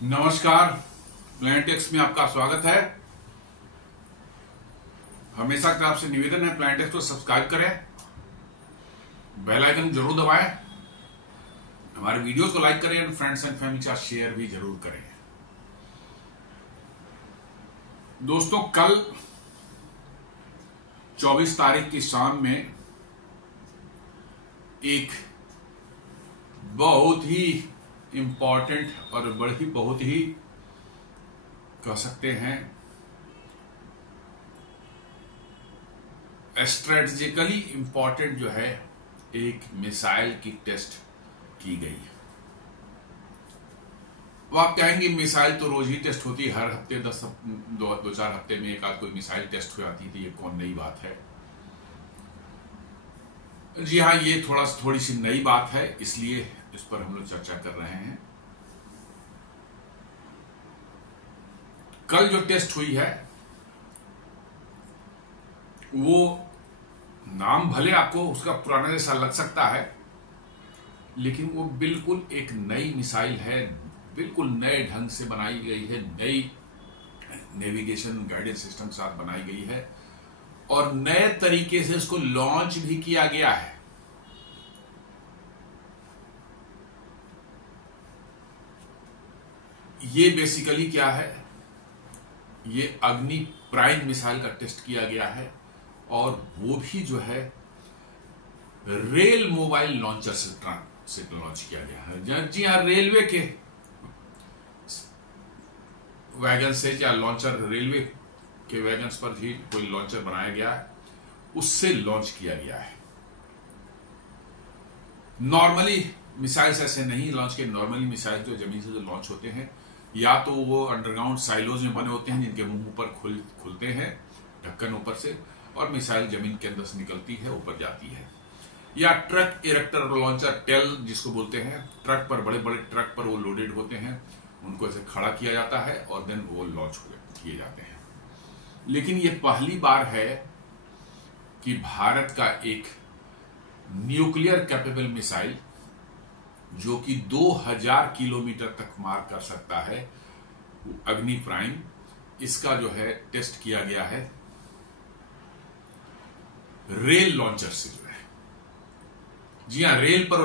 नमस्कार, प्लैनेटेक्स में आपका स्वागत है। हमेशा की आपसे निवेदन है, प्लैनेटेक्स को सब्सक्राइब करें, बेल आइकन जरूर दबाएं, हमारे वीडियोस को लाइक करें और फ्रेंड्स एंड फैमिली के साथ शेयर भी जरूर करें। दोस्तों, कल 24 तारीख की शाम में एक बहुत ही इंपॉर्टेंट और बहुत ही कह सकते हैं स्ट्रेटेजिकली इंपॉर्टेंट जो है एक मिसाइल की टेस्ट की गई। वो आप कहेंगे मिसाइल तो रोज ही टेस्ट होती है, हर हफ्ते दो चार हफ्ते में एक आध कोई मिसाइल टेस्ट हो जाती थी, ये कौन नई बात है। जी हाँ, ये थोड़ी सी नई बात है, इसलिए इस पर हम लोग चर्चा कर रहे हैं। कल जो टेस्ट हुई है वो नाम भले आपको उसका पुराना जैसा लग सकता है, लेकिन वो बिल्कुल एक नई मिसाइल है, बिल्कुल नए ढंग से बनाई गई है, नई नेविगेशन गाइडेंस सिस्टम के साथ बनाई गई है और नए तरीके से इसको लॉन्च भी किया गया है। ये बेसिकली क्या है, ये अग्नि प्राइम मिसाइल का टेस्ट किया गया है और वो भी जो है रेल मोबाइल लॉन्चर से लॉन्च किया गया है। जी हाँ, रेलवे के वैगन से या लॉन्चर, रेलवे के वैगन्स पर ही कोई लॉन्चर बनाया गया है, उससे लॉन्च किया गया है। नॉर्मली मिसाइल्स ऐसे नहीं लॉन्च किए। नॉर्मली मिसाइल जो जमीन से जो लॉन्च होते हैं या तो वो अंडरग्राउंड साइलोज में बने होते हैं जिनके मुंह ऊपर खुलते हैं, ढक्कन ऊपर से, और मिसाइल जमीन के अंदर से निकलती है, ऊपर जाती है। या ट्रक इरेक्टर लॉन्चर, टेल जिसको बोलते हैं, ट्रक पर, बड़े बड़े ट्रक पर वो लोडेड होते हैं, उनको ऐसे खड़ा किया जाता है और देन वो लॉन्च किए जाते हैं। लेकिन ये पहली बार है कि भारत का एक न्यूक्लियर कैपेबल मिसाइल जो कि 2000 किलोमीटर तक मार कर सकता है, अग्नि प्राइम, इसका जो है टेस्ट किया गया है रेल लॉन्चर से जो है। जी हाँ, रेल पर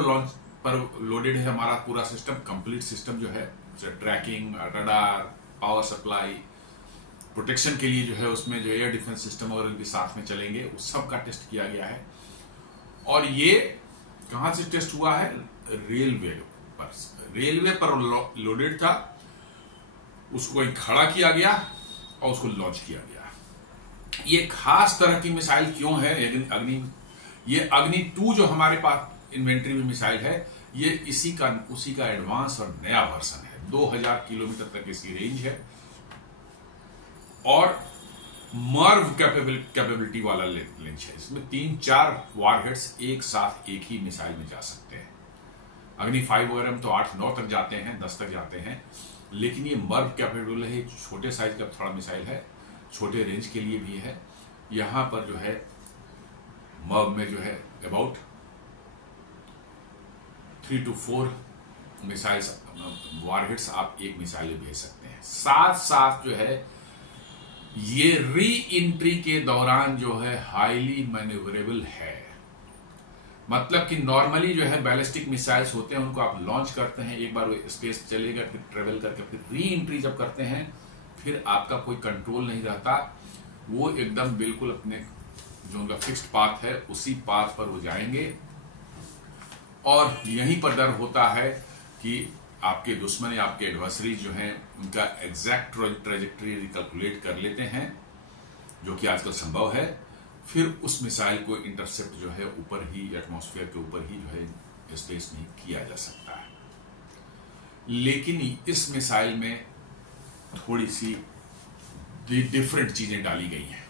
लोडेड है हमारा पूरा सिस्टम, कंप्लीट सिस्टम जो है, tracking, radar, power supply, protection के लिए जो है उसमें जो एयर डिफेंस सिस्टम और भी साथ में चलेंगे, उस सब का टेस्ट किया गया है। और ये कहां से टेस्ट हुआ है? रेलवे पर लोडेड था, उसको एक खड़ा किया गया और उसको लॉन्च किया गया। ये खास तरह की मिसाइल क्यों है ये अग्नि 2 जो हमारे पास इन्वेंट्री में मिसाइल है, ये उसी का एडवांस और नया वर्जन है। 2000 किलोमीटर तक इसकी रेंज है और मर्व कैपेबिलिटी वाला लेंच है। इसमें 3-4 वारहेड्स एक साथ एक ही मिसाइल में जा सकते हैं। अग्नि 5 वगैरह में तो 8-9 तक जाते हैं, 10 तक जाते हैं, लेकिन ये मर्व कैपेबल है, छोटे साइज का थोड़ा मिसाइल है, छोटे रेंज के लिए भी है। यहां पर जो है मर्व में जो है अबाउट 3 to 4 मिसाइल्स, वारहेड्स आप एक मिसाइल में भेज सकते हैं। साथ साथ जो है ये री एंट्री के दौरान जो है हाईली मैन्यूवरेबल है। मतलब कि नॉर्मली जो है बैलिस्टिक मिसाइल्स होते हैं, उनको आप लॉन्च करते हैं, एक बार वो स्पेस चलेगा, फिर ट्रेवल करके फिर री एंट्री जब करते हैं, फिर आपका कोई कंट्रोल नहीं रहता, वो एकदम बिल्कुल अपने जो उनका फिक्स्ड पाथ है उसी पाथ पर वो जाएंगे। और यहीं पर डर होता है कि आपके दुश्मन या आपके एडवर्सरी जो हैं उनका एग्जैक्ट ट्रेजेक्टरी रिकैलकुलेट कर लेते हैं, जो कि आजकल संभव है, फिर उस मिसाइल को इंटरसेप्ट जो है ऊपर ही, एटमॉस्फेयर के ऊपर ही जो है स्पेस में किया जा सकता है। लेकिन इस मिसाइल में थोड़ी सी डिफरेंट चीजें डाली गई हैं।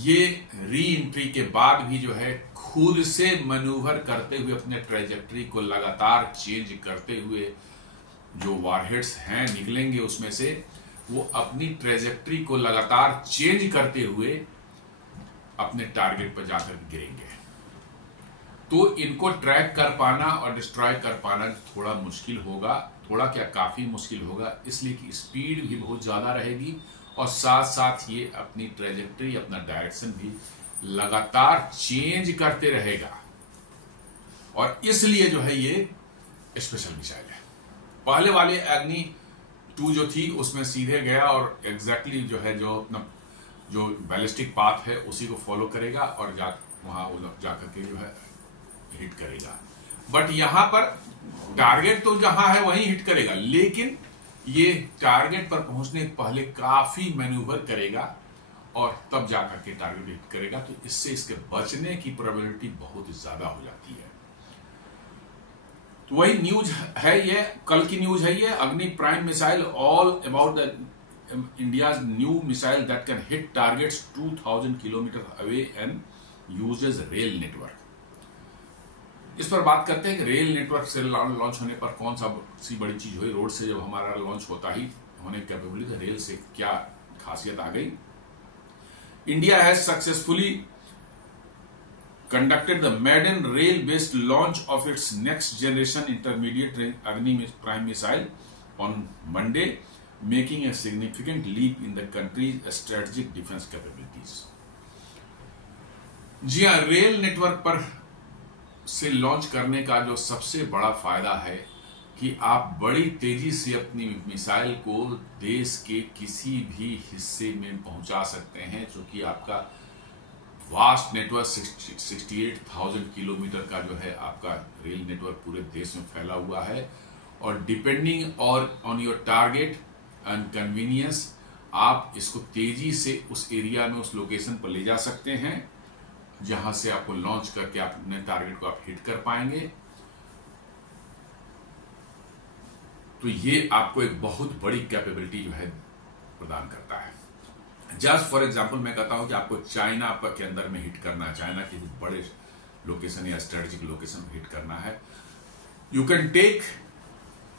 ये री एंट्री के बाद भी जो है खुद से मैन्यूवर करते हुए अपने ट्रेजेक्टरी को लगातार चेंज करते हुए जो वारहेड्स हैं निकलेंगे उसमें से, वो अपनी ट्रेजेक्टरी को लगातार चेंज करते हुए अपने टारगेट पर जाकर गिरेंगे। तो इनको ट्रैक कर पाना और डिस्ट्रॉय कर पाना थोड़ा मुश्किल होगा। थोड़ा क्या काफ़ी मुश्किल होगा, इसलिए कि स्पीड भी बहुत ज़्यादा रहेगी और साथ साथ ये अपनी ट्रेजेक्ट्री, अपना डायरेक्शन भी लगातार चेंज करते रहेगा, और इसलिए जो है ये स्पेशल मिसाइल है। पहले वाले अग्नि 2 जो थी उसमें सीधे गया और एग्जैक्टली जो है जो बैलिस्टिक पाथ है उसी को फॉलो करेगा और वहां जाकर के जो है हिट करेगा। बट यहां पर टारगेट तो जहां है वहीं हिट करेगा, लेकिन ये टारगेट पर पहुंचने के पहले काफी मैन्यूवर करेगा और तब जाकर के टारगेट हिट करेगा, तो इससे इसके बचने की प्रोबेबिलिटी बहुत ज्यादा हो जाती है। तो वही न्यूज है, ये कल की न्यूज है, ये अग्नि prime missile all about the India's new missile that can hit targets 2000 kilometre away and uses rail network. इस पर बात करते हैं कि रेल नेटवर्क से लॉन्च होने पर कौन सी बड़ी चीज हुई। रोड से जब हमारा लॉन्च होता ही होने की कैपेबिलिटी, रेल से क्या खासियत आ गई। India has successfully conducted the maiden rail-based launch of its next-generation intermediate Agni prime missile on Monday, making a significant leap in the country's strategic defense capabilities. जी हाँ, रेल नेटवर्क पर से launch करने का जो सबसे बड़ा फायदा है कि आप बड़ी तेजी से अपनी मिसाइल को देश के किसी भी हिस्से में पहुंचा सकते हैं, क्योंकि आपका वास्ट नेटवर्क 68,000 किलोमीटर का जो है आपका रेल नेटवर्क पूरे देश में फैला हुआ है, और depending on your target and convenience आप इसको तेजी से उस एरिया में, उस लोकेशन पर ले जा सकते हैं जहां से आपको लॉन्च करके आप अपने टारगेट को आप हिट कर पाएंगे। तो ये आपको एक बहुत बड़ी कैपेबिलिटी जो है प्रदान करता है। जस्ट फॉर एग्जाम्पल मैं कहता हूं कि आपको चाइना के अंदर में हिट करना है, चाइना के बड़े लोकेशन या स्ट्रेटेजिक लोकेशन में हिट करना है, you can take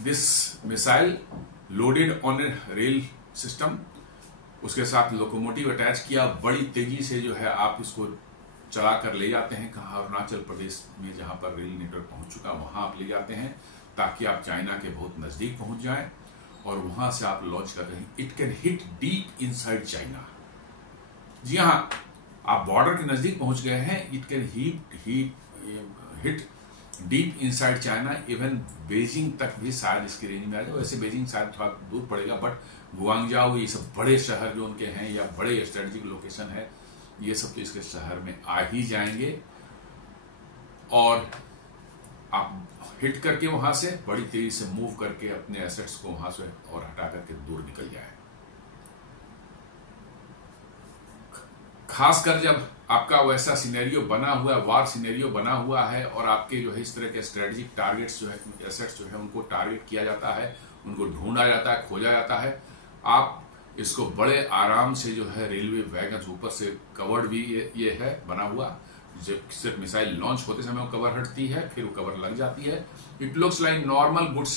this missile loaded on a rail system, उसके साथ लोकोमोटिव अटैच किया, बड़ी तेजी से जो है आप इसको चला कर ले जाते हैं कहाँ, अरुणाचल प्रदेश में जहां पर रेल नेटवर्क पहुंच चुका वहां आप ले जाते हैं ताकि आप चाइना के बहुत नजदीक पहुंच जाएं और वहां से आप लॉन्च कर रहे हैं। It can hit deep inside China. जी हाँ, आप बॉर्डर के नजदीक पहुंच गए हैं, it can hit deep inside China, even Beijing तक भी शायद इसकी रेंज में आ जाए। वैसे बेजिंग शायद थोड़ा दूर पड़ेगा, बट गुआंगजाओ, ये सब बड़े शहर जो उनके हैं या बड़े स्ट्रेटेजिक लोकेशन है, ये सब तो इसके शहर में आ ही जाएंगे और आप हिट करके वहां से बड़ी तेजी से मूव करके अपने एसेट्स को वहां से और हटा करके दूर निकल जाए। खासकर जब आपका वैसा सिनेरियो बना हुआ है, वार सिनेरियो बना हुआ है और आपके जो है इस तरह के स्ट्रेटेजिक टारगेट्स जो है, एसेट्स जो है उनको टारगेट किया जाता है, उनको ढूंढा जाता है, खोजा जाता है, आप इसको बड़े आराम से जो है रेलवे वैगन ऊपर से कवर्ड भी ये है बना हुआ, जब सिर्फ मिसाइल लॉन्च होते समय वो कवर हटती है, फिर वो कवर लग जाती है। It looks like normal goods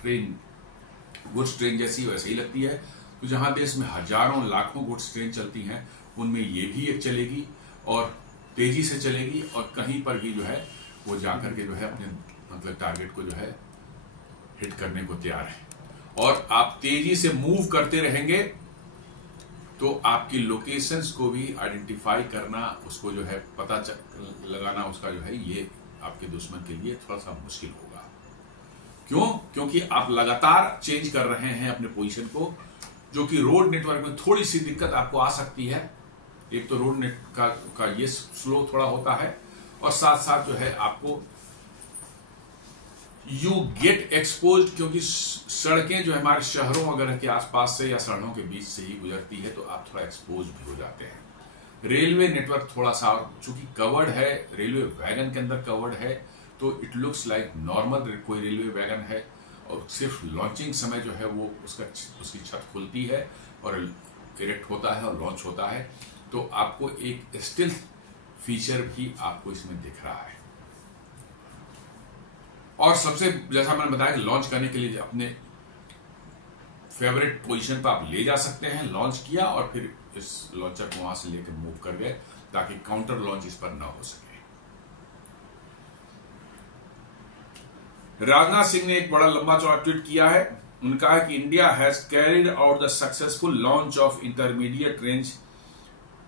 train जैसी वैसे ही लगती है। तो जहां देश में हजारों लाखों गुड्स ट्रेन चलती हैं, उनमें ये भी एक चलेगी और तेजी से चलेगी और कहीं पर भी जो है वो जाकर के जो है अपने मतलब टारगेट को जो है हिट करने को तैयार है। और आप तेजी से मूव करते रहेंगे तो आपकी लोकेशंस को भी आइडेंटिफाई करना, उसको जो है पता लगाना उसका जो है, ये आपके दुश्मन के लिए थोड़ा सा मुश्किल होगा। क्यों? क्योंकि आप लगातार चेंज कर रहे हैं अपने पोजीशन को, जो कि रोड नेटवर्क में थोड़ी सी दिक्कत आपको आ सकती है। एक तो रोड नेट का ये स्लो थोड़ा होता है और साथ साथ जो है आपको यू गेट एक्सपोज, क्योंकि सड़कें जो है हमारे शहरों वगैरह के आसपास से या सड़कों के बीच से ही गुजरती है, तो आप थोड़ा एक्सपोज भी हो जाते हैं। रेलवे नेटवर्क थोड़ा सा, चूंकि कवर्ड है, रेलवे वैगन के अंदर कवर्ड है, तो इट लुक्स लाइक नॉर्मल कोई रेलवे वैगन है और सिर्फ लॉन्चिंग समय जो है वो उसकी छत खुलती है और इरेक्ट होता है और लॉन्च होता है, तो आपको एक स्टिल्थ फीचर भी आपको इसमें दिख रहा है। और सबसे जैसा मैंने बताया कि लॉन्च करने के लिए अपने फेवरेट पोजीशन पर आप ले जा सकते हैं। लॉन्च किया और फिर इस लॉन्चर को वहां से लेकर मूव कर गए ताकि काउंटर लॉन्च इस पर ना हो सके। राजनाथ सिंह ने एक बड़ा लंबा चौड़ा ट्वीट किया है। उनका है कि India has carried out the successful launch of intermediate range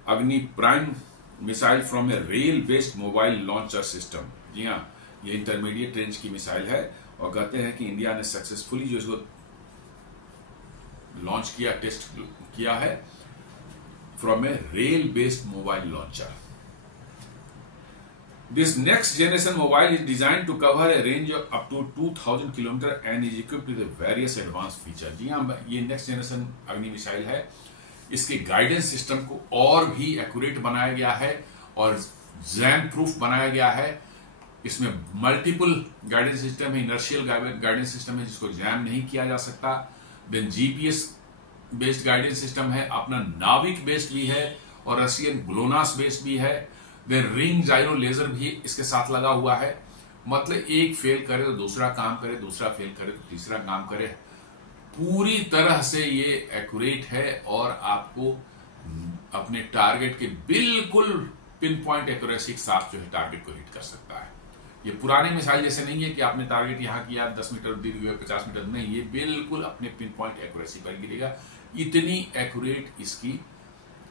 Agni prime missile from a rail based mobile launcher system. जी हाँ, ये इंटरमीडिएट रेंज की मिसाइल है और कहते हैं कि इंडिया ने सक्सेसफुली जो इसको लॉन्च किया, टेस्ट किया है from a rail based mobile launcher. This next generation mobile is designed to cover a range of up to 2000 km and is equipped with various advanced features। जी हाँ, ये next generation अग्नि missile है। इसके guidance system को और भी accurate बनाया गया है और जैम प्रूफ बनाया गया है। इसमें मल्टीपल गाइडेंस सिस्टम है, इनर्शियल गाइडेंस सिस्टम है जिसको जैम नहीं किया जा सकता। Then GPS based guidance system है, अपना नाविक बेस्ड भी है और रशियन ग्लोनास बेस्ड भी है। देन रिंग जाइरो लेजर भी इसके साथ लगा हुआ है। मतलब एक फेल करे तो दूसरा काम करे, दूसरा फेल करे तो तीसरा काम करे। पूरी तरह से ये एक्यूरेट है और आपको अपने टारगेट के बिल्कुल पिन पॉइंट एक्यूरेसी के साथ जो है टारगेट को हिट कर सकता है। ये पुराने मिसाइल जैसे नहीं है कि आपने टारगेट यहां किया 10 मीटर दूर हुए 50 मीटर, नहीं, ये बिल्कुल अपने पिन पॉइंट एक्यूरेसी पर गिरेगा। इतनी एक्यूरेट इसकी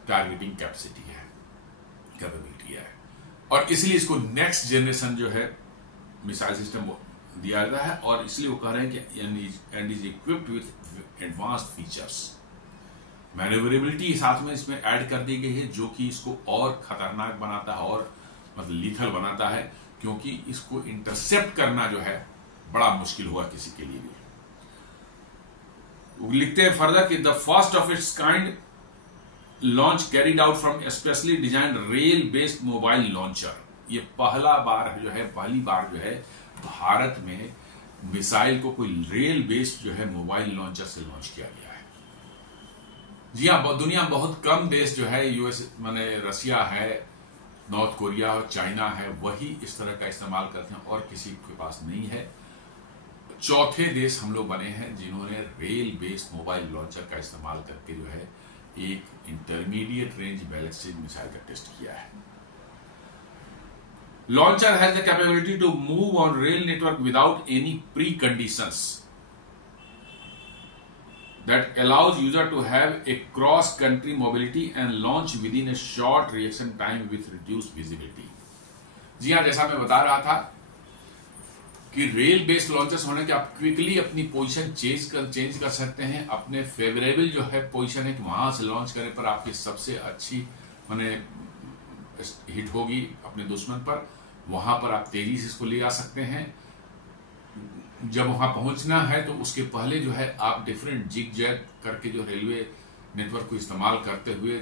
टारगेटिंग कैपेसिटी है, कैपेबिलिटी है और इसलिए इसको नेक्स्ट जनरेशन जो है मिसाइल सिस्टम दिया जाता है और इसलिए वो कह रहे हैं कि and is equipped with advanced features. Manoeuvrability साथ में इसमें ऐड कर दी गई है जो कि इसको और खतरनाक बनाता है और मतलब लीथल बनाता है, क्योंकि इसको इंटरसेप्ट करना जो है बड़ा मुश्किल हुआ किसी के लिए भी। लिखते हैं फर्दर कि the first of its kind launch carried out from specially design rail based mobile launcher. ये पहली बार जो है भारत में मिसाइल को कोई रेल बेस्ड जो है मोबाइल लॉन्चर से लॉन्च किया गया है। जी हाँ, दुनिया में बहुत कम देश जो है, यूएस माने रशिया है, नॉर्थ कोरिया और चाइना है, वही इस तरह का इस्तेमाल करते हैं और किसी के पास नहीं है। चौथे देश हम लोग बने हैं जिन्होंने रेल बेस्ड मोबाइल लॉन्चर का इस्तेमाल करके जो है एक इंटरमीडिएट रेंज बैलिस्टिक मिसाइल का टेस्ट किया है। Launcher has the capability to move on rail network without any preconditions that allows user to have a cross country mobility and launch within a short reaction time with reduced visibility. जी हाँ, जैसा मैं बता रहा था कि rail based launchers होने के आप क्विकली अपनी पोजीशन चेंज कर सकते हैं। अपने फेवरेबल जो है पोजीशन है कि वहां से लॉन्च करने पर आपकी सबसे अच्छी माने हिट होगी अपने दुश्मन पर, वहां पर आप तेजी से इसको ले जा सकते हैं। जब वहां पहुंचना है तो उसके पहले जो है आप डिफरेंट जिग जैग करके जो रेलवे नेटवर्क को इस्तेमाल करते हुए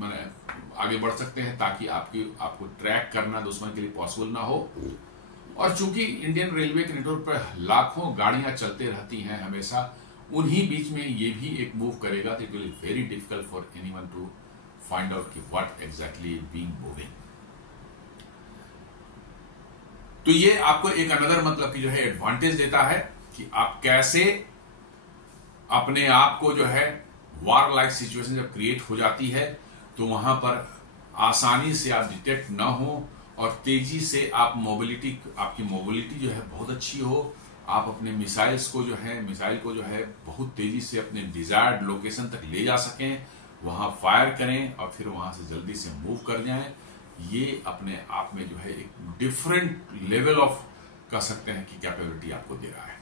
माने आगे बढ़ सकते हैं ताकि आपको ट्रैक करना दुश्मन के लिए पॉसिबल ना हो। और चूंकि इंडियन रेलवे के नेटवर्क पर लाखों गाड़ियां चलते रहती हैं हमेशा, उन्हीं बीच में ये भी एक मूव करेगा तो it will be very difficult for anyone to find out कि what exactly is being moving. तो ये आपको एक अनदर मतलब की जो है एडवांटेज देता है कि आप कैसे अपने आप को जो है वार लाइक सिचुएशन जब क्रिएट हो जाती है तो वहां पर आसानी से आप डिटेक्ट ना हो और तेजी से आप आपकी मोबिलिटी जो है बहुत अच्छी हो। आप अपने मिसाइल को जो है बहुत तेजी से अपने डिजायर्ड लोकेशन तक ले जा सकें, वहां फायर करें और फिर वहां से जल्दी से मूव कर जाएं। ये अपने आप में जो है एक डिफरेंट लेवल ऑफ कह सकते हैं कि कैपेबिलिटी आपको दे रहा है।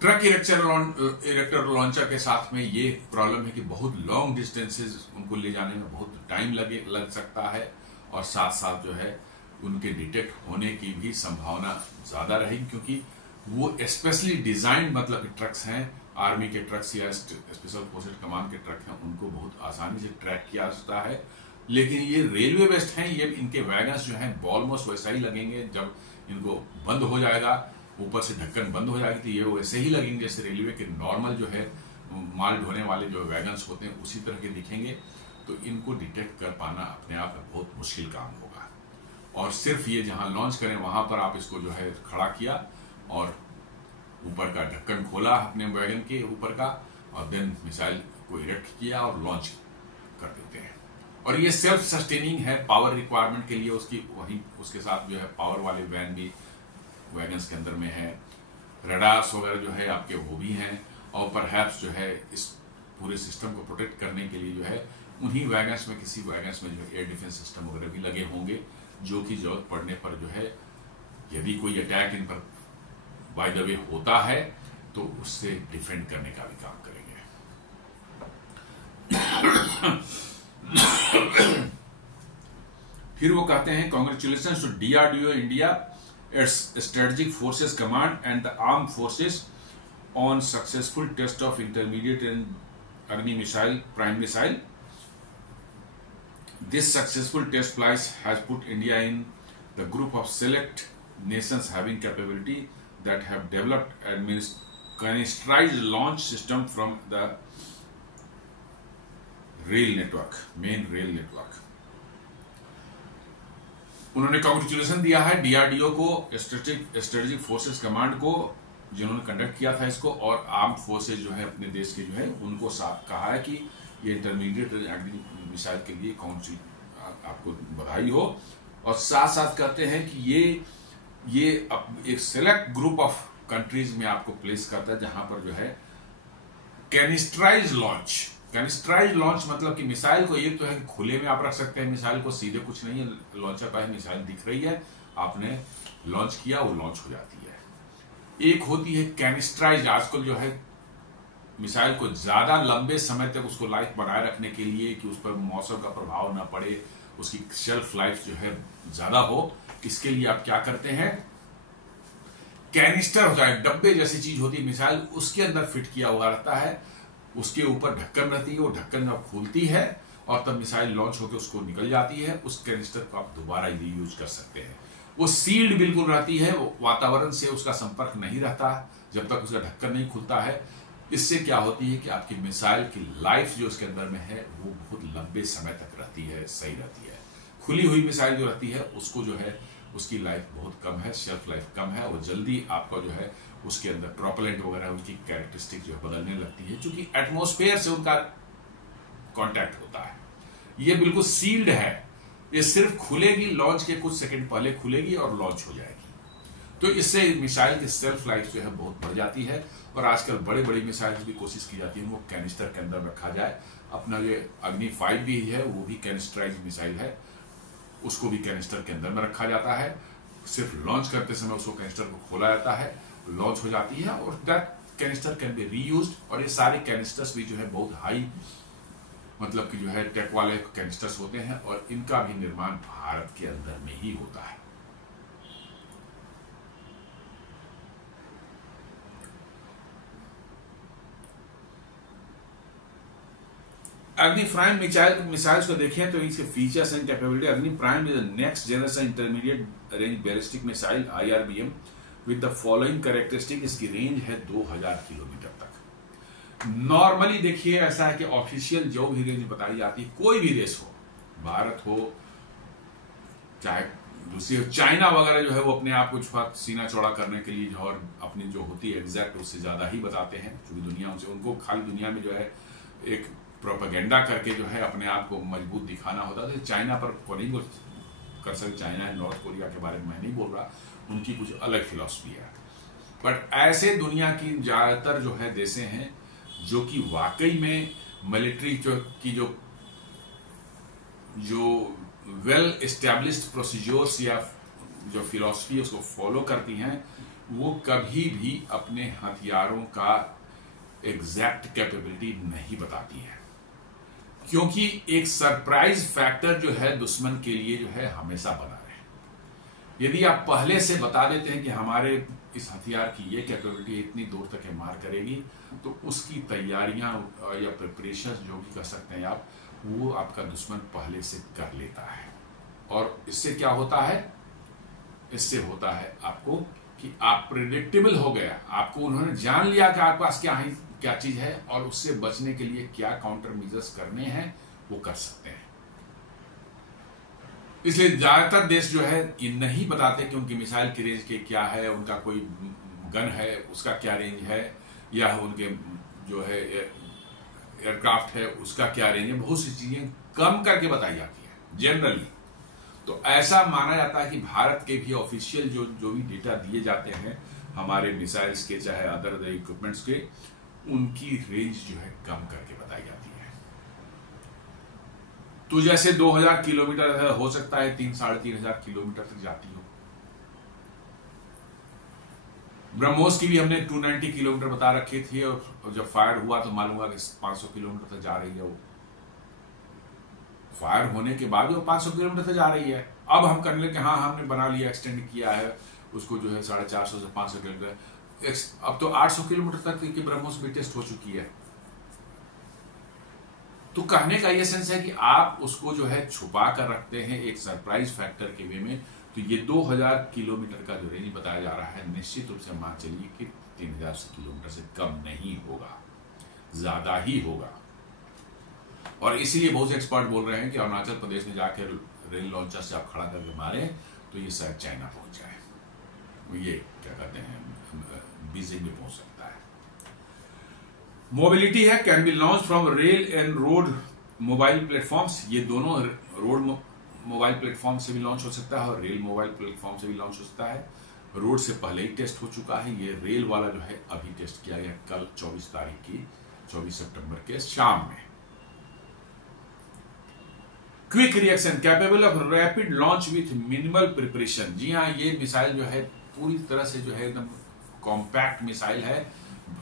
ट्रक इरेक्टर लॉन्चर के साथ में ये प्रॉब्लम है कि बहुत लॉन्ग डिस्टेंसेस उनको ले जाने में बहुत टाइम लग सकता है और साथ साथ जो है उनके डिटेक्ट होने की भी संभावना ज्यादा रहेगी, क्योंकि वो स्पेशली डिजाइन मतलब कि ट्रक्स हैं, आर्मी के ट्रक्स या स्पेशल फोर्सेस कमांड के ट्रक हैं, उनको बहुत आसानी से ट्रैक किया जा सकता है। लेकिन ये रेलवे बेस्ड हैं, ये इनके वैगन्स जो हैं ऑलमोस्ट वैसा ही लगेंगे। जब इनको बंद हो जाएगा, ऊपर से ढक्कन बंद हो जाएगी तो ये वैसे ही लगेंगे जैसे रेलवे के नॉर्मल जो है माल ढोने वाले जो वैगन्स होते हैं उसी तरह के दिखेंगे। तो इनको डिटेक्ट कर पाना अपने आप में बहुत मुश्किल काम होगा। और सिर्फ ये जहां लॉन्च करें वहां पर आप इसको जो है खड़ा किया और ऊपर का ढक्कन खोला अपने वैगन के ऊपर का और देन मिसाइल को इरेक्ट किया और लॉन्च कर देते हैं। और ये सेल्फ सस्टेनिंग है पावर रिक्वायरमेंट के लिए उसकी, वहीं उसके साथ जो है पावर वाले वैन भी वैगन्स के अंदर में है, रडार्स वगैरह जो है आपके वो भी हैं, और परहैप्स जो है इस पूरे सिस्टम को प्रोटेक्ट करने के लिए जो है उन्हीं वैगन्स में, किसी वैगन्स में जो है एयर डिफेंस सिस्टम वगैरह भी लगे होंगे, जो कि जरूरत पड़ने पर जो है यदि कोई अटैक इन पर बाय द वे होता है तो उससे डिफेंड करने का भी काम करेंगे। फिर वो कहते हैं congratulations to DRDO India, its strategic forces command and the arm forces on successful test of intermediate and Agni missile prime missile. This successful test flights has put India in the group of select nations having capability that have developed canisterized launch system from the rail network, main rail network. उन्होंने congratulation दिया है DRDO को, strategic forces command को, जिन्होंने conduct किया था इसको, और आर्म फोर्सेस जो है अपने देश के जो है उनको साथ कहा है कि ये इंटरमीडिएट एग्री मिसाइल के लिए कौन सी आपको बधाई हो, और साथ साथ कहते हैं कि ये एक सेलेक्ट ग्रुप ऑफ कंट्रीज में आपको प्लेस करता है जहां पर जो है कैनिस्ट्राइज लॉन्च। कैनिस्ट्राइज लॉन्च मतलब कि मिसाइल को एक तो है कि खुले में आप रख सकते हैं मिसाइल को, सीधे कुछ नहीं है, लॉन्चर पर मिसाइल दिख रही है, आपने लॉन्च किया, वो लॉन्च हो जाती है। एक होती है कैनिस्ट्राइज, आजकल जो है मिसाइल को ज्यादा लंबे समय तक उसको लाइफ बनाए रखने के लिए कि उस पर मौसम का प्रभाव ना पड़े, उसकी शेल्फ लाइफ जो है ज्यादा हो, इसके लिए आप क्या करते हैं, कैनिस्टर होता है, डब्बे जैसी चीज होती है मिसाइल, उसके अंदर फिट किया हुआ रहता है, उसके ऊपर ढक्कन रहती है, वो ढक्कन जब खुलती है और तब मिसाइल लॉन्च होकर उसको निकल जाती है, उस कैनिस्टर को आप दोबारा यूज कर सकते हैं। वो सील्ड बिल्कुल रहती है, वातावरण से उसका संपर्क नहीं रहता जब तक उसका ढक्कन नहीं खुलता है। इससे क्या होती है कि आपकी मिसाइल की लाइफ जो उसके अंदर में है वो बहुत लंबे समय तक रहती है, सही रहती है। खुली हुई मिसाइल जो रहती है उसको जो है उसकी लाइफ बहुत कम है, शेल्फ लाइफ कम है, और जल्दी आपका जो है उसके अंदर प्रोपेलेंट वगैरह उसकी कैरेक्टरिस्टिक जो है बदलने लगती है, क्योंकि एटमॉस्फेयर से उनका कांटेक्ट होता है। ये बिल्कुल सील्ड है, ये सिर्फ खुलेगी, लॉन्च के कुछ सेकंड पहले खुलेगी और लॉन्च हो जाएगी। तो इससे मिसाइल की सेल्फ लाइफ जो है बहुत बढ़ जाती है, और आजकल बड़े बड़ी मिसाइल भी कोशिश की जाती है वो कैनिस्टर के अंदर रखा जाए। अपना ये अग्नि 5 भी है, वो भी कैनिस्टराइज मिसाइल है, उसको भी कैनिस्टर के अंदर में रखा जाता है, सिर्फ लॉन्च करते समय उसको कैनिस्टर को खोला जाता है, लॉन्च हो जाती है, और that canister can be reused. और ये सारे कैनिस्टर्स भी जो है बहुत हाई मतलब कि जो है टेक वाले कैनिस्टर्स होते हैं, और इनका भी निर्माण भारत के अंदर में ही होता है। अग्नि प्राइम मिसाइल्स को देखें तो इसके फीचर्स एंड कैपेबिलिटी। अग्नि prime is next generation intermediate range ballistic missile IRBM with the following characteristic. इसकी रेंज है 2000 किलोमीटर तक। नॉर्मली देखिए ऐसा है कि ऑफिशियल जो भी रेंज बताई जाती है, कोई भी देश हो, भारत हो चाहे दूसरी हो, चाइना वगैरह जो है वो अपने आप को सीना चौड़ा करने के लिए और अपनी जो होती है एग्जैक्ट उससे ज्यादा ही बताते हैं, क्योंकि दुनिया उनसे, उनको खाली दुनिया में जो है एक प्रोपेगेंडा करके जो है अपने आप को मजबूत दिखाना होता है। तो चाइना पर को नहीं कर सकते, चाइना नॉर्थ कोरिया के बारे में मैं नहीं बोल रहा, उनकी कुछ अलग फिलॉसफी है। बट ऐसे दुनिया की ज्यादातर जो है देशें हैं जो कि वाकई में मिलिट्री की जो वेल एस्टैब्लिश्ड प्रोसीजर्स या जो फिलॉसफी उसको फॉलो करती हैं, वो कभी भी अपने हथियारों का एग्जैक्ट कैपेबिलिटी नहीं बताती है, क्योंकि एक सरप्राइज फैक्टर जो है दुश्मन के लिए जो है हमेशा बना रहे। यदि आप पहले से बता देते हैं कि हमारे इस हथियार की ये कैपेबिलिटी इतनी दूर तक मार करेगी, तो उसकी तैयारियां या प्रिपरेशन जो भी कर सकते हैं आप, वो आपका दुश्मन पहले से कर लेता है। और इससे क्या होता है, इससे होता है आपको कि आप प्रेडिक्टेबल हो गया, आपको उन्होंने जान लिया कि आपके पास क्या चीज है, और उससे बचने के लिए क्या काउंटर मेजर्स करने हैं वो कर सकते हैं। इसलिए ज्यादातर देश जो है ये नहीं बताते कि उनकी मिसाइल की रेंज के क्या है, उनका कोई गन है उसका क्या रेंज है, या उनके जो है एयरक्राफ्ट है उसका क्या रेंज है, बहुत सी चीजें कम करके बताई जाती है जनरली। तो ऐसा माना जाता है कि भारत के भी ऑफिशियल जो भी डेटा दिए जाते हैं हमारे मिसाइल्स के चाहे अदर इक्विपमेंट्स के, उनकी रेंज जो है कम करके बताई जाती है। तो जैसे 2000 किलोमीटर हो सकता है 3-3.5 किलोमीटर तक जाती हो। ब्रह्मोस की भी हमने 290 किलोमीटर बता रखी थी, और जब फायर हुआ तो मालूम हुआ कि 500 किलोमीटर तक जा रही है। वो फायर होने के बाद वो 500 किलोमीटर तक जा रही है। अब हम करने लगे हाँ हमने बना लिया, एक्सटेंड किया है उसको जो है 450 से 500 किलोमीटर, अब तो 800 किलोमीटर तक की ब्रह्मोस भी टेस्ट हो चुकी है। तो कहने का ये सेंस है कि आप उसको जो है छुपा कर रखते हैं एक सरप्राइज फैक्टर के वे में। तो ये 2000 किलोमीटर का जो रेंज बताया जा रहा है निश्चित रूप से मान चलिए कि 3000 किलोमीटर से कम नहीं होगा, ज्यादा ही होगा। और इसीलिए बहुत से एक्सपर्ट बोल रहे हैं कि अरुणाचल प्रदेश में जाकर रेल लॉन्चर से आप खड़ा करके मारे तो ये शायद चाइना पहुंच जाए, ये क्या कहते हैं बीजिंग में पहुंच सकता है। मोबिलिटी है, can be launch from rail and road mobile platforms. ये दोनों रोड मोबाइल प्लेटफॉर्म से भी लॉन्च हो सकता है और रेल मोबाइल प्लेटफॉर्म से भी लॉन्च हो सकता है। रोड से पहले ही टेस्ट हो चुका है, ये रेल वाला जो है अभी टेस्ट किया गया कल 24 तारीख की 24 सितंबर के शाम में। Quick reaction capable of rapid launch with minimal preparation. जी हाँ, ये मिसाइल जो है पूरी तरह से जो है एकदम कॉम्पैक्ट मिसाइल है,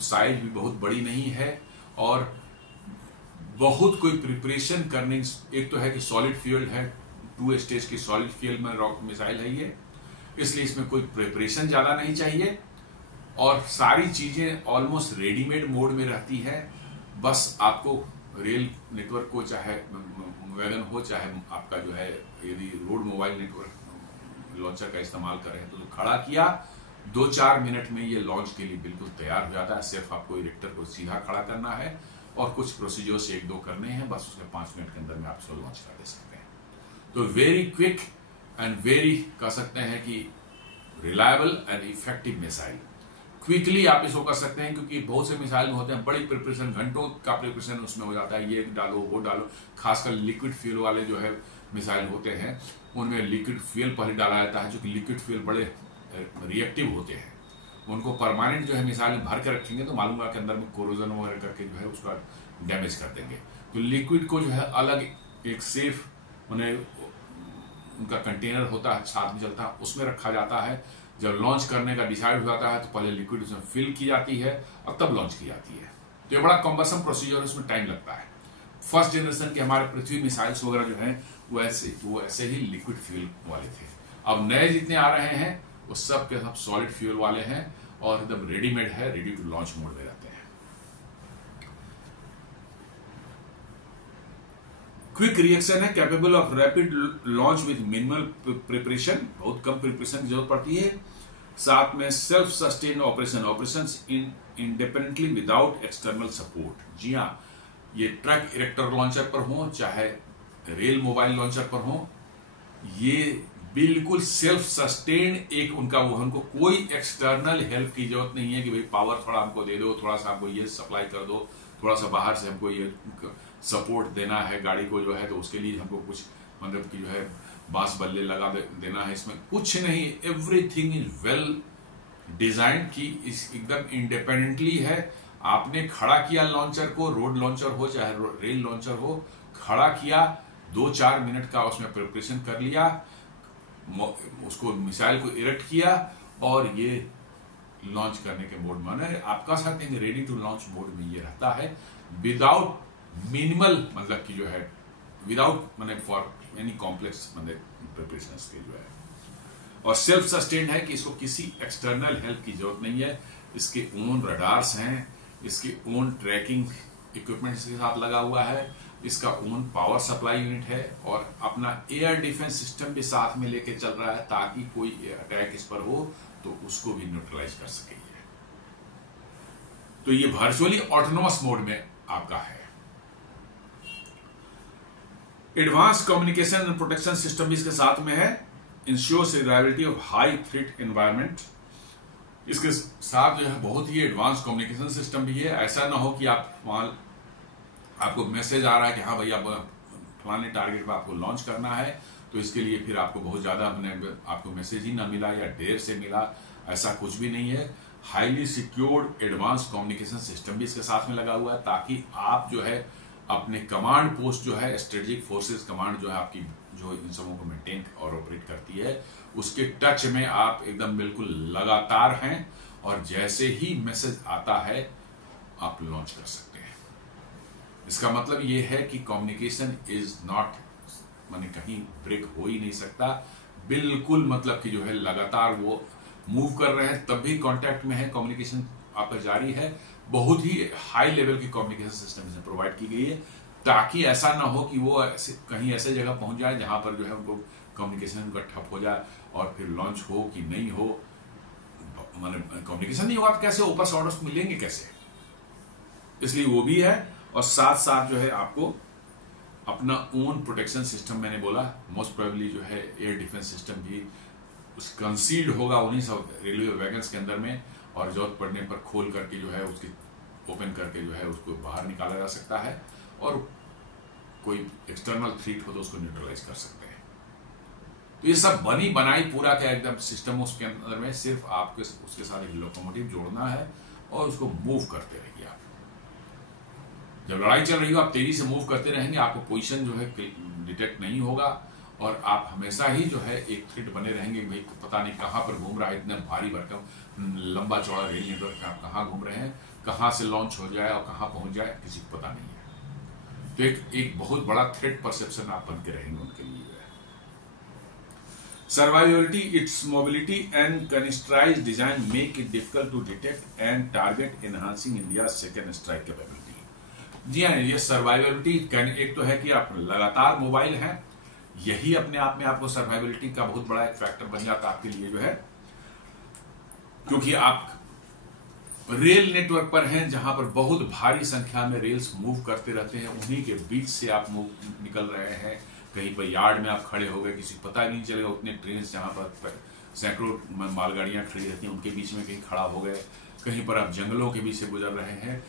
साइज भी बहुत बड़ी नहीं है और बहुत कोई प्रिपरेशन करने, एक तो है कि सॉलिड फ्यूल है, 2 स्टेज की सॉलिड फ्यूल में रॉकेट मिसाइल है ये, इसलिए इसमें कोई प्रिपरेशन ज्यादा नहीं चाहिए और सारी चीजें ऑलमोस्ट रेडीमेड मोड में रहती है। बस आपको रेल नेटवर्क को चाहे वैगन हो चाहे आपका जो है यदि रोड मोबाइल नेटवर्क लॉन्चर का इस्तेमाल करें तो खड़ा किया 2-4 मिनट में ये लॉन्च के लिए बिल्कुल तैयार हो जाता है। सिर्फ आपको इरेक्टर को सीधा खड़ा करना है और कुछ प्रोसीजर्स 1-2 करने हैं, बस उसके 5 मिनट के अंदर में आप इसको लॉन्च कर दे सकते हैं। तो वेरी क्विक एंड वेरी कह सकते हैं कि reliable and effective missile. Quickly आप इसको कर सकते हैं क्योंकि बहुत से मिसाइल में होते हैं बड़ी प्रिपरेशन, घंटों का प्रिपरेशन उसमें हो जाता है, ये डालो वो डालो। खासकर लिक्विड फ्यूल वाले जो है मिसाइल होते हैं उनमें लिक्विड फ्यूल पहले डाला जाता है, जो कि लिक्विड फ्यूल बड़े रिएक्टिव होते हैं। उनको परमानेंट जो है मिसाइल भर के रखेंगे तो मालूम है कि अंदर में कोरोजन वगैरह करके जो है उसका डैमेज कर देंगे। तो लिक्विड को जो है अलग एक सेफ उनका कंटेनर होता है, साथ में चलता है, उसमें रखा जाता है। जब लॉन्च करने का डिसाइड हो जाता है तो पहले लिक्विड उसमें फिल की जाती है और तब लॉन्च की जाती है। तो ये बड़ा कॉम्बर्सम प्रोसीजर, उसमें टाइम लगता है। फर्स्ट जनरेशन के हमारे पृथ्वी मिसाइल्स वगैरह जो हैं वो ऐसे ही लिक्विड फ्यूल वाले थे। अब नए जितने आ रहे हैं वो सब के सब सॉलिड फ्यूल वाले हैं और एकदम रेडीमेड है, रेडी टू लॉन्च मोड में रहते हैं। क्विक रिएक्शन है, capable of rapid launch with minimal preparation, बहुत कम प्रिपरेशन की जरूरत पड़ती है। साथ में self sustain operations independently without external support. जी हाँ, ये ट्रक इरेक्टर लॉन्चर पर हो चाहे रेल मोबाइल लॉन्चर पर हो, ये बिल्कुल सेल्फ सस्टेन एक उनका वो, उनको कोई एक्सटर्नल हेल्प की जरूरत नहीं है कि भाई पावर थोड़ा हमको दे दो, थोड़ा सा हमको ये सप्लाई कर दो, थोड़ा सा बाहर से हमको ये सपोर्ट देना है गाड़ी को जो है तो उसके लिए हमको कुछ मतलब कि जो है बांस बल्ले लगा देना है। इसमें कुछ नहीं, एवरीथिंग इज वेल डिजाइन की एकदम इंडिपेंडेंटली है। आपने खड़ा किया लॉन्चर को, रोड लॉन्चर हो चाहे रेल लॉन्चर हो, खड़ा किया 2-4 मिनट का उसमें प्रिपरेशन कर लिया, उसको मिसाइल को इरेक्ट किया और ये लॉन्च करने के मोड में आपका साथ रेडी टू लॉन्च मोड में ये रहता है विदाउट मिनिमल मतलब कि जो है विदाउट मतलब फॉर एनी कॉम्प्लेक्स मतलब प्रिपरेशन के जो है, और सेल्फ सस्टेन्ड है कि इसको किसी एक्सटर्नल हेल्प की जरूरत नहीं है। इसके ओन रडार्स हैं, इसके ओन ट्रैकिंग इक्विपमेंट्स के साथ लगा हुआ है, इसका ओन पावर सप्लाई यूनिट है और अपना एयर डिफेंस सिस्टम भी साथ में लेके चल रहा है ताकि कोई अटैक इस पर हो तो उसको भी न्यूट्रलाइज कर सके। तो ये वर्चुअली ऑटोनोमस मोड में आपका है। Advance communication and protection system भी इसके साथ में है, ensures reliability of high threat environment. इसके साथ जो है बहुत ही एडवांस कम्युनिकेशन सिस्टम भी है। ऐसा ना हो कि आप वहां आपको मैसेज आ रहा है कि हाँ भैया फलाने टारगेट पर आपको लॉन्च करना है, तो इसके लिए फिर आपको बहुत ज़्यादा आपको मैसेज ही ना मिला या देर से मिला, ऐसा कुछ भी नहीं है। Highly secured advance communication system भी इसके साथ में लगा हुआ है, ताकि आप जो है अपने कमांड पोस्ट जो है स्ट्रेटेजिक फोर्सेस कमांड जो है आपकी जो इन सबों को मेंटेन और ऑपरेट करती है, उसके टच में आप एकदम बिल्कुल लगातार हैं, और जैसे ही मैसेज आता है आप लॉन्च कर सकते हैं। इसका मतलब ये है कि कम्युनिकेशन इज नॉट, माने कहीं ब्रेक हो ही नहीं सकता, बिल्कुल मतलब कि जो है लगातार वो मूव कर रहे हैं, तब भी कांटेक्ट में है, कम्युनिकेशन आपका जारी है। बहुत ही हाई लेवल की कम्युनिकेशन सिस्टम इसमें प्रोवाइड की गई है, ताकि ऐसा ना हो कि वो कहीं ऐसे जगह पहुंच जाए जहां पर जो है उनको कम्युनिकेशन उनका ठप हो जाए और फिर लॉन्च हो कि नहीं हो, मतलब कम्युनिकेशन नहीं होगा तो कैसे ऊपर से ऑर्डर्स मिलेंगे कैसे, इसलिए वो भी है। और साथ साथ जो है आपको अपना ओन प्रोटेक्शन सिस्टम, मैंने बोला मोस्ट प्रोबेबली जो है एयर डिफेंस सिस्टम भी उस कंसील्ड होगा उन्हीं सब रेलवे वैगन्स के अंदर में, और जरूरत पड़ने पर खोल करके जो है उसकी ओपन करके जो है उसको बाहर निकाला जा सकता है, और कोई एक्सटर्नल थ्रेट हो तो उसको न्यूट्रलाइज कर सकते हैं। तो ये सब बनी बनाई पूरा क्या एकदम सिस्टम उसके अंदर में, सिर्फ आपको उसके साथ एक लोकोमोटिव जोड़ना है और उसको मूव करते रहिए। आप जब लड़ाई चल रही हो आप तेजी से मूव करते रहेंगे, आपको पोजीशन जो है डिटेक्ट नहीं होगा, और आप हमेशा ही जो है एक थ्रेट बने रहेंगे, भाई पता नहीं कहां पर घूम रहा है, इतना भारी भरकम लंबा चौड़ा रेल नेटवर्क आप कहां घूम रहे हैं, कहां से लॉन्च हो जाए और कहां पहुंच जाए किसी को पता नहीं है। तो एक बहुत बड़ा थ्रेट परसेप्शन आप बन के रहेंगे उनके लिए। Survivability, its mobility and canisterised design make it difficult to detect and target, enhancing India second strike capability. जी हाँ, ये सर्वाइवेबिलिटी एक तो है कि आप लगातार मोबाइल हैं, यही अपने आप में आपको सर्वाइवेबिलिटी का बहुत बड़ा एक फैक्टर बन जाता है आपके लिए जो है, क्योंकि आप रेल नेटवर्क पर हैं जहां पर बहुत भारी संख्या में रेल्स मूव करते रहते हैं, उन्हीं के बीच से आप निकल रहे हैं। कहीं पर यार्ड में आप खड़े हो गए, किसी को पता नहीं चलेगा, उतने ट्रेन जहां पर सैकड़ों मालगाड़ियां खड़ी रहती हैं उनके बीच में कहीं खड़ा हो गए, कहीं पर आप जंगलों के बीच से गुजर रहे हैं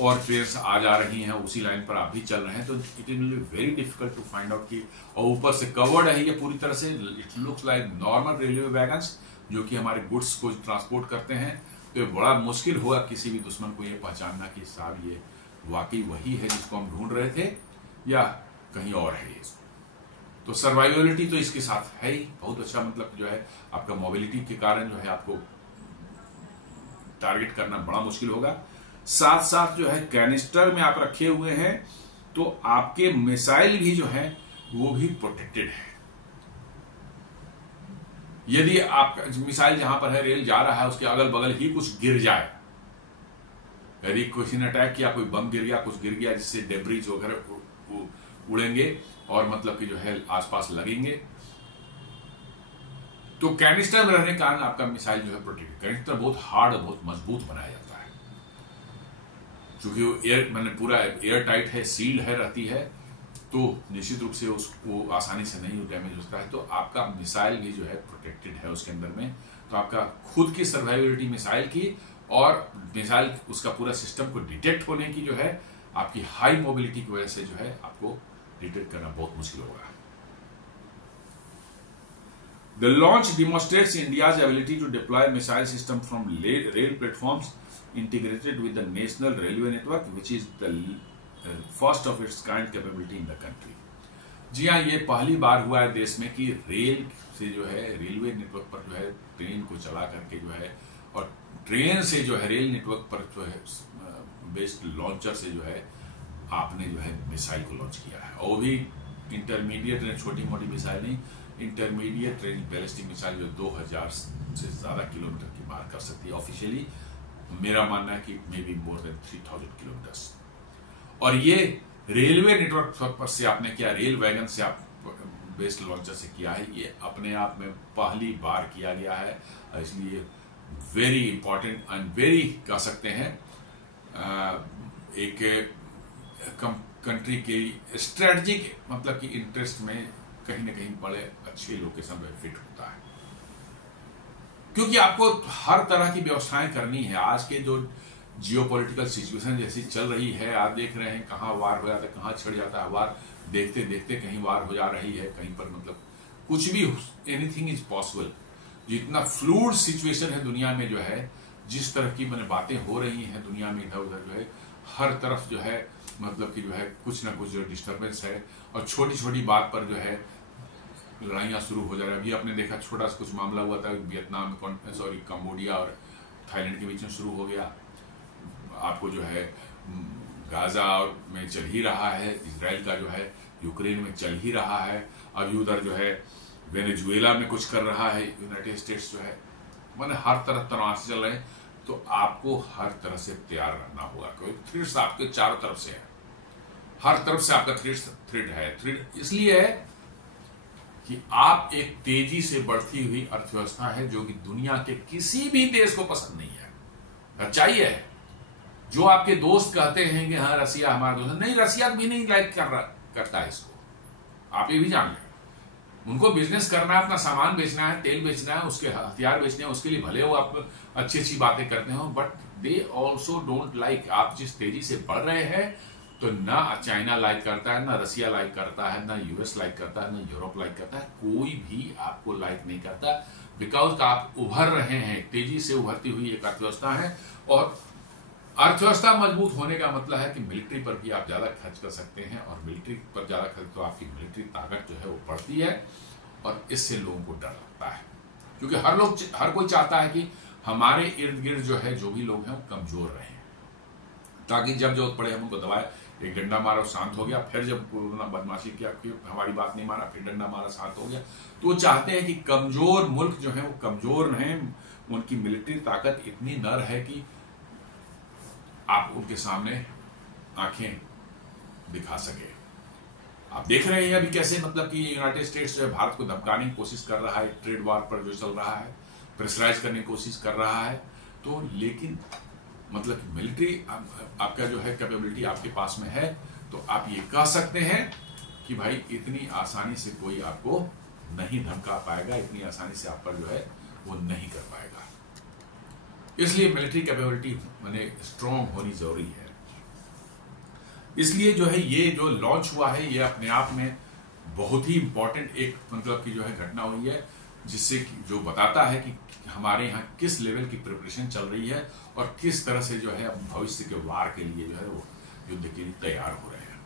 और ट्रेन्स आ जा रही हैं, उसी लाइन पर आप भी चल रहे हैं, तो it will be very difficult to find out कि, और ऊपर से कवर्ड है ये पूरी तरह से, it looks like normal railway wagons जो कि हमारे गुड्स को ट्रांसपोर्ट करते हैं। तो ये बड़ा मुश्किल होगा किसी भी दुश्मन को ये पहचानना कि साहब ये वाकई वही है जिसको हम ढूंढ रहे थे या कहीं और है ये। तो सर्वाइवेबिलिटी तो इसके साथ है ही बहुत अच्छा, मतलब जो है आपका मोबिलिटी के कारण जो है आपको टारगेट करना बड़ा मुश्किल होगा। साथ साथ जो है कैनिस्टर में आप रखे हुए हैं, तो आपके मिसाइल भी जो है वो भी प्रोटेक्टेड है। यदि आपका मिसाइल जहां पर है, रेल जा रहा है, उसके अगल बगल ही कुछ गिर जाए, यदि किसी ने अटैक किया, कोई बम गिर गया, कुछ गिर गया जिससे डेब्रीज वगैरह उड़ेंगे और मतलब कि जो है आसपास लगेंगे, तो कैनिस्टर में रहने के कारण आपका मिसाइल जो है प्रोटेक्टेड। कैनिस्टर बहुत हार्ड और बहुत मजबूत बनाया जाता है, क्योंकि वो एयर मैंने पूरा एयर टाइट है, सील्ड है रहती है, तो निश्चित रूप से उसको आसानी से नहीं डैमेज होता है। तो आपका मिसाइल भी जो है प्रोटेक्टेड है उसके अंदर में, तो आपका खुद की सर्वाइवेबिलिटी मिसाइल की और मिसाइल उसका पूरा सिस्टम को डिटेक्ट होने की जो है आपकी हाई मोबिलिटी की वजह से जो है आपको डिटेक्ट करना बहुत मुश्किल होगा। The launch demonstrates India's ability to deploy missile system from rail platforms integrated with the national railway network, which is the first of its kind capability in the country. जी हाँ, ये पहली बार हुआ है देश में कि रेल से जो है रेलवे नेटवर्क पर जो है ट्रेन को चला करके जो है, और ट्रेन से जो है रेल नेटवर्क पर जो है बेस्ड लॉन्चर से जो है आपने जो है मिसाइल को लॉन्च किया है, और वो भी इंटरमीडिएट, छोटी मोटी मिसाइल नहीं, इंटरमीडिएट रेंज बैलिस्टिक मिसाइल जो 2000 से ज्यादा किलोमीटर की मार कर सकती है। ऑफिशियली मेरा मानना है कि may be more than 3000 kilometre, और ये रेलवे नेटवर्क पर से आपने किया, रेल वैगन से आप बेस्ड लॉन्चर से किया है, ये अपने आप में पहली बार किया गया है, इसलिए वेरी इंपॉर्टेंट एंड वेरी कह सकते हैं एक कंट्री के स्ट्रेटजिक मतलब कि इंटरेस्ट में कहीं ना कहीं बड़े अच्छे लोकेशन पे फिट होता है, क्योंकि आपको हर तरह की व्यवस्थाएं करनी है। आज के जो जियोपॉलिटिकल सिचुएशन जैसी चल रही है, आप देख रहे हैं कहाँ वार हो जाता है, कहाँ छिड़ जाता है वार, देखते देखते कहीं वार हो जा रही है, कहीं पर मतलब कुछ भी, एनीथिंग इज पॉसिबल। जितना फ्लूइड सिचुएशन है दुनिया में जो है, जिस तरह की मैंने बातें हो रही हैं दुनिया में इधर उधर जो है, हर तरफ जो है मतलब कि जो है कुछ ना कुछ जो डिस्टर्बेंस है, और छोटी छोटी बात पर जो है लड़ाइयाँ शुरू हो जा रही है। अभी आपने देखा छोटा सा कुछ मामला हुआ था वियतनाम, सॉरी कंबोडिया और थाईलैंड के बीच में शुरू हो गया। आपको जो है गाजा और में चल ही रहा है, इजराइल का जो है यूक्रेन में चल ही रहा है, अभी उधर जो है वेनेजुएला में कुछ कर रहा है यूनाइटेड स्टेट्स जो है, मैंने हर तरफ तनाव से चल रहे हैं। तो आपको हर तरह से तैयार रहना होगा, क्योंकि थ्रेड्स आपके चारों तरफ से है, हर तरफ से आपका थ्रेड है। थ्रेड इसलिए है कि आप एक तेजी से बढ़ती हुई अर्थव्यवस्था है, जो कि दुनिया के किसी भी देश को पसंद नहीं है। सच्चाई है। जो आपके दोस्त कहते हैं कि हाँ रसिया हमारा दोस्त, नहीं, रसिया भी नहीं लाइक करता है इसको, आप ये भी जान लें। उनको बिजनेस करना है, अपना सामान बेचना है, तेल बेचना है, उसके हथियार बेचने हैं, उसके लिए भले वो आप अच्छी अच्छी बातें करते हो, but they also don't like. आप जिस तेजी से बढ़ रहे हैं, तो ना चाइना लाइक करता है, ना रसिया लाइक करता है, ना यूएस लाइक करता है, ना यूरोप लाइक करता है, कोई भी आपको लाइक नहीं करता, बिकॉज आप उभर रहे हैं, तेजी से उभरती हुई एक अर्थव्यवस्था है। और अर्थव्यवस्था मजबूत होने का मतलब है कि मिलिट्री पर भी आप ज्यादा खर्च कर सकते हैं, और मिलिट्री पर ज्यादा खर्च तो आपकी मिलिट्री ताकत जो है वो बढ़ती है, और इससे लोगों को डर लगता है, क्योंकि हर कोई चाहता है कि हमारे इर्द गिर्द जो है जो भी लोग हैं वो कमजोर रहे, ताकि जब जरूरत पड़े हम उनको दबाए। एक डंडा मारा शांत हो गया, फिर जब बदमाशी किया, फिर हमारी बात नहीं माना, फिर डंडा मारा शांत हो गया। तो वो चाहते हैं कि कमजोर मुल्क जो है वो कमजोर रहें, उनकी मिलिट्री ताकत इतनी न रहे कि आप उनके सामने आंखें दिखा सके। आप देख रहे हैं अभी कैसे मतलब कि यूनाइटेड स्टेट्स जो है भारत को धमकाने की कोशिश कर रहा है, ट्रेड वार पर जो चल रहा है, प्रेशराइज करने की कोशिश कर रहा है। तो लेकिन मतलब मिलिट्री आपका जो है कैपेबिलिटी आपके पास में है, तो आप ये कह सकते हैं कि भाई इतनी आसानी से कोई आपको नहीं धमका पाएगा, इतनी आसानी से आप पर जो है वो नहीं कर पाएगा। इसलिए मिलिट्री कैपेबिलिटी माने स्ट्रॉन्ग होनी जरूरी है। इसलिए जो है ये जो लॉन्च हुआ है, ये अपने आप में बहुत ही इंपॉर्टेंट एक मतलब की जो है घटना हुई है, जिससे जो बताता है कि हमारे यहाँ किस लेवल की प्रिपरेशन चल रही है, और किस तरह से जो है भविष्य के वार के लिए जो है वो युद्ध के लिए तैयार हो रहे हैं।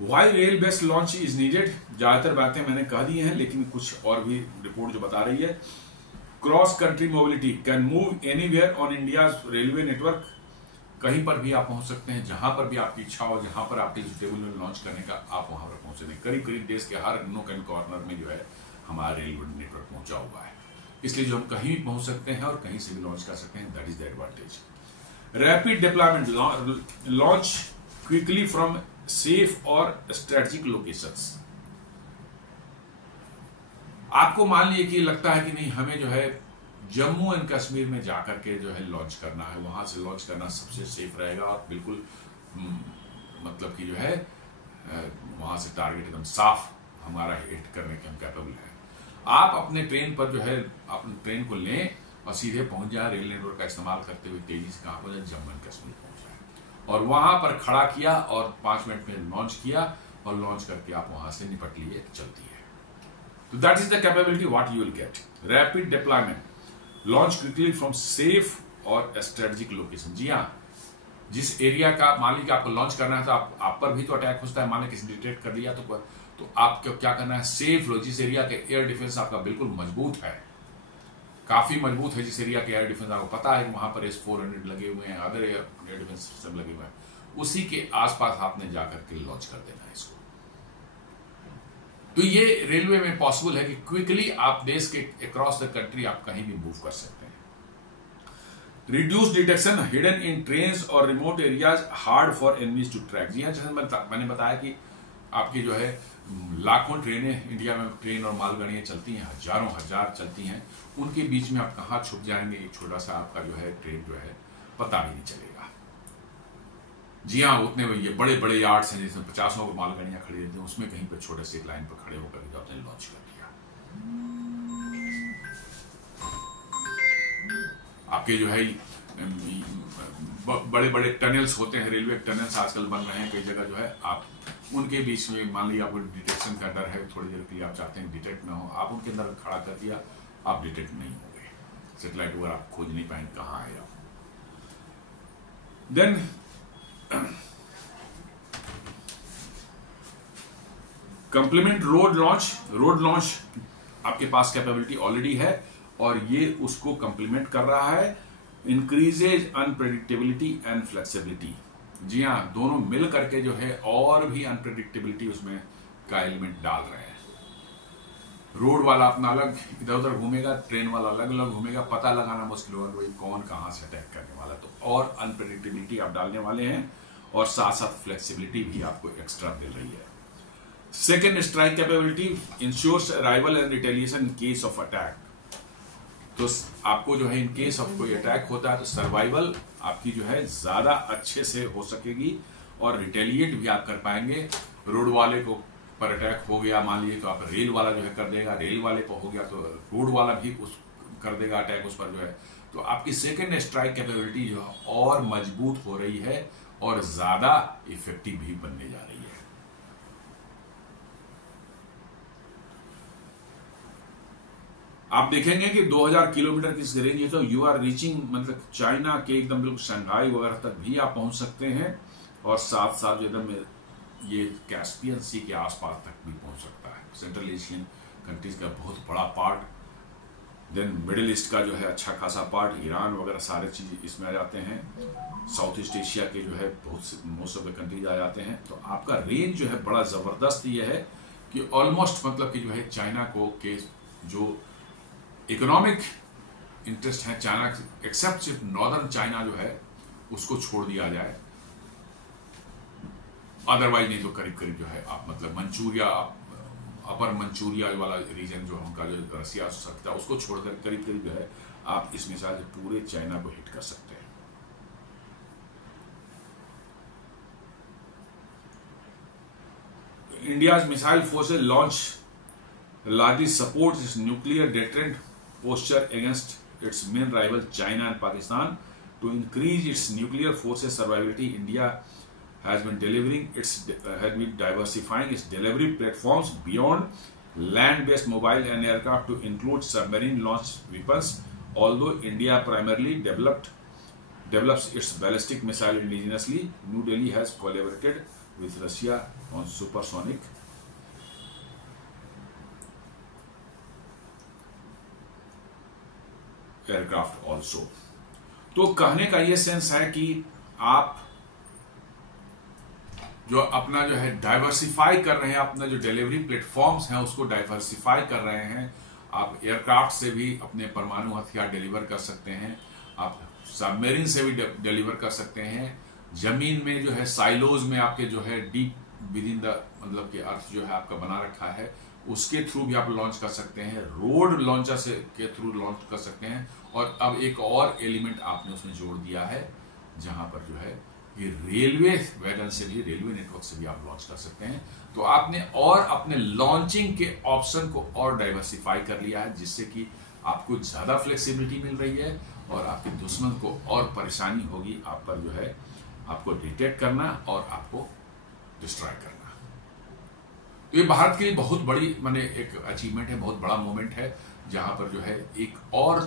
Why rail based launch is needed, ज्यादातर बातें मैंने कह दी हैं, लेकिन कुछ और भी रिपोर्ट जो बता रही है। Cross country mobility can move anywhere on India railway network, कहीं पर भी आप पहुंच सकते हैं, जहां पर भी आपकी इच्छा हो, जहां पर आपके टेबल में लॉन्च करने का, आप वहां पर पहुंच सकते हैं। करीब करीब देश के हर नोक एंड कॉर्नर में जो है हमारा रेलवे नेटवर्क पहुंचा हुआ है, इसलिए जो हम कहीं भी पहुंच सकते हैं और कहीं से भी लॉन्च कर सकते हैं, that is the advantage. Rapid deployment, launch quickly from safe और स्ट्रेटेजिक लोकेशंस। आपको मान लीजिए कि लगता है कि नहीं, हमें जो है जम्मू एंड कश्मीर में जाकर के जो है लॉन्च करना है, वहां से लॉन्च करना सबसे सेफ रहेगा, और बिल्कुल मतलब कि जो है वहां से टारगेट एकदम साफ हमारा हिट करने के हम कैपेबल हैं। आप अपने ट्रेन पर जो है अपने ट्रेन को लें और सीधे पहुंच जाए, रेल नेटवर्क का इस्तेमाल करते हुए तेजी से कहां पहुंचे, जम्मू एंड कश्मीर पहुंच जाए, और वहां पर खड़ा किया और 5 मिनट में लॉन्च किया, और लॉन्च करके आप वहां से निपट लिए, चलती है। तो that is the capability what you will get. Rapid deployment, launch quickly from safe और स्ट्रेटेजिक लोकेशन। जी हाँ, जिस एरिया का मान लीजिए आपको लॉन्च करना है, तो आप पर भी तो अटैक होता है, मान लीजिए किसी डिटेक्ट कर लिया, तो आपको क्या करना है, सेफ लो। जिस एरिया के एयर डिफेंस आपका बिल्कुल मजबूत है, काफी मजबूत है, जिस एरिया के एयर डिफेंस आपको पता है वहां पर S-400 लगे हुए हैं, अदर एयर डिफेंस सिस्टम लगे हुए हैं, उसी के आसपास आपने जाकर के लॉन्च कर देना है इसको। तो ये रेलवे में पॉसिबल है कि क्विकली आप देश के अक्रॉस द कंट्री आप कहीं भी मूव कर सकते हैं। Reduce detection hidden in trains और remote areas, hard for enemies to track. जी हाँ, जैसे मैंने बताया कि आपकी जो है लाखों ट्रेनें इंडिया में, ट्रेन और मालगाड़ियां चलती हैं, हजारों हजार चलती हैं, उनके बीच में आप कहाँ छुप जाएंगे, एक छोटा सा आपका जो है ट्रेन जो है पता भी नहीं चलेगा। जी हाँ, उतने ये बड़े बड़े यार्ड्स हैं जिसमें 50 मालगाड़ियां खड़ी रहती हैं, उसमें कहीं पर छोटे से एक लाइन पर खड़े होकर जो आपने लॉन्च कर दिया, आप आपके जो है बड़े बड़े टनल्स होते हैं, रेलवे टनल्स आजकल बन रहे हैं कई जगह, जो है आप उनके बीच में मान लीजिए आपको डिटेक्शन का डर है, थोड़ी देर के लिए आप चाहते हैं डिटेक्ट ना हो, आप उनके अंदर खड़ा कर दिया, आप डिटेक्ट नहीं होंगे, सेटेलाइट वगैरह आप खोज नहीं पाएंगे कहाँ है आप। देन कंप्लीमेंट रोड लॉन्च आपके पास कैपेबिलिटी ऑलरेडी है और ये उसको कंप्लीमेंट कर रहा है। इंक्रीजेज अनप्रेडिक्टेबिलिटी एंड फ्लेक्सिबिलिटी, जी हाँ, दोनों मिल करके जो है और भी अनप्रेडिक्टेबिलिटी उसमें का एलिमेंट डाल रहे हैं। रोड वाला अपना अलग इधर उधर घूमेगा, ट्रेन वाला अलग अलग घूमेगा, पता लगाना मुश्किल होगा कोई कौन कहां से अटैक करने वाला, तो और अनप्रेडिक्टेबिलिटी आप डालने वाले हैं और साथ साथ फ्लेक्सिबिलिटी भी आपको एक्स्ट्रा मिल रही है। Second, strike capability ensures arrival and retaliation in case of attack, तो आपको जो है इन केस ऑफ कोई अटैक होता है तो सर्वाइवल आपकी जो है ज्यादा अच्छे से हो सकेगी और रिटेलिएट भी आप कर पाएंगे। रोड वाले को पर अटैक हो गया मान लीजिए तो आप रेल वाला जो है कर देगा, रेल वाले पर हो गया तो रोड वाला भी उस कर देगा अटैक उस पर जो है, तो आपकी सेकेंड स्ट्राइक कैपेबिलिटी जो है और मजबूत हो रही है और ज्यादा इफेक्टिव भी बनने जा रही है। आप देखेंगे कि 2000 किलोमीटर की रेंज है तो यू आर रीचिंग, मतलब चाइना के एकदम बिल्कुल शंघाई वगैरह तक भी आप पहुंच सकते हैं और साथ साथ एकदम ये कैस्पियन सी के आसपास तक भी पहुंच सकता है। सेंट्रल एशियन कंट्रीज का बहुत बड़ा पार्ट, देन मिडिल ईस्ट का जो है अच्छा खासा पार्ट, ईरान वगैरह सारे चीज इसमें आ जाते हैं, साउथ ईस्ट एशिया के जो है बहुत मोस्ट ऑफ द कंट्रीज आ जाते हैं। तो आपका रेंज जो है बड़ा जबरदस्त ये है कि ऑलमोस्ट मतलब कि जो है चाइना को के जो इकोनॉमिक इंटरेस्ट है चाइना एक्सेप्ट सिर्फ नॉर्दर्न चाइना जो है उसको छोड़ दिया जाए, अदरवाइज नहीं तो करीब करीब जो है आप मतलब मंचूरिया, अपर मंचूरिया वाला रीजन जो उनका जो रसिया सकता है उसको छोड़कर करीब करीब जो है आप इस मिसाल से पूरे चाइना को हिट कर सकते हैं। India's missile forces launch largest supports its nuclear deterrent posture against its main rival China and Pakistan. To increase its nuclear forces survivability, India has been diversifying its delivery platforms beyond land-based mobile and aircraft to include submarine-launched weapons. Although India primarily develops its ballistic missile indigenously, New Delhi has collaborated with Russia on supersonic aircraft also. तो कहने का यह sense है कि आप जो अपना जो है डाइवर्सिफाई कर रहे हैं, अपना जो डिलीवरी प्लेटफॉर्म्स हैं उसको डाइवर्सिफाई कर रहे हैं। आप एयरक्राफ्ट से भी अपने परमाणु हथियार डिलीवर कर सकते हैं, आप सबमरीन से भी डिलीवर कर सकते हैं, जमीन में जो है साइलोज में आपके जो है डीप विद इन द मतलब कि अर्थ जो है आपका बना रखा है उसके थ्रू भी आप लॉन्च कर सकते हैं, रोड लॉन्चर से के थ्रू लॉन्च कर सकते हैं। और अब एक और एलिमेंट आपने उसमें जोड़ दिया है जहां पर जो है ये रेलवे वैगन से भी, रेलवे नेटवर्क से भी आप लॉन्च कर सकते हैं। तो आपने और अपने लॉन्चिंग के ऑप्शन को और डाइवर्सिफाई कर लिया है जिससे कि आपको ज्यादा फ्लेक्सिबिलिटी मिल रही है और आपके दुश्मन को और परेशानी होगी आप पर जो है आपको डिटेक्ट करना और आपको डिस्ट्रॉय करना। तो ये भारत के लिए बहुत बड़ी माने एक अचीवमेंट है, बहुत बड़ा मोमेंट है जहां पर जो है एक और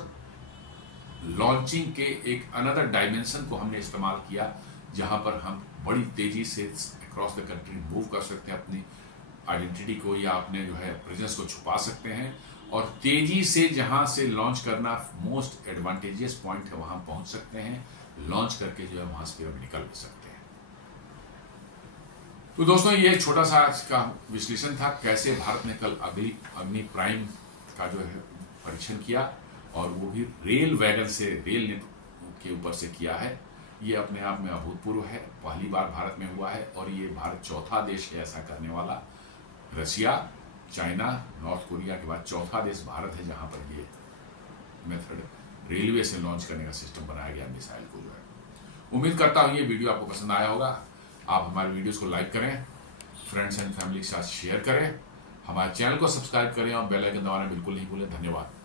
लॉन्चिंग के एक अनदर डायमेंशन को हमने इस्तेमाल किया जहां पर हम बड़ी तेजी से अक्रॉस द कंट्री मूव कर सकते हैं, अपनी आइडेंटिटी को या अपने जो है प्रेजेंस को छुपा सकते हैं और तेजी से जहां से लॉन्च करना मोस्ट एडवांटेजियस पॉइंट है वहां पहुंच सकते हैं, लॉन्च करके जो है वहां से फिर निकल भी सकते हैं। तो दोस्तों ये छोटा सा आज का विश्लेषण था कैसे भारत ने कल अग्नि प्राइम का जो है परीक्षण किया और वो भी रेल वैगन से, रेल के ऊपर से किया है। ये अपने आप में अभूतपूर्व है, पहली बार भारत में हुआ है और ये भारत चौथा देश है ऐसा करने वाला। रशिया, चाइना, नॉर्थ कोरिया के बाद चौथा देश भारत है जहां पर ये मेथड रेलवे से लॉन्च करने का सिस्टम बनाया गया मिसाइल को जो है। उम्मीद करता हूं ये वीडियो आपको पसंद आया होगा। आप हमारे वीडियोस को लाइक करें, फ्रेंड्स एंड फैमिली के साथ शेयर करें, हमारे चैनल को सब्सक्राइब करें और बेल आइकन दबाना बिल्कुल नहीं भूलें। धन्यवाद।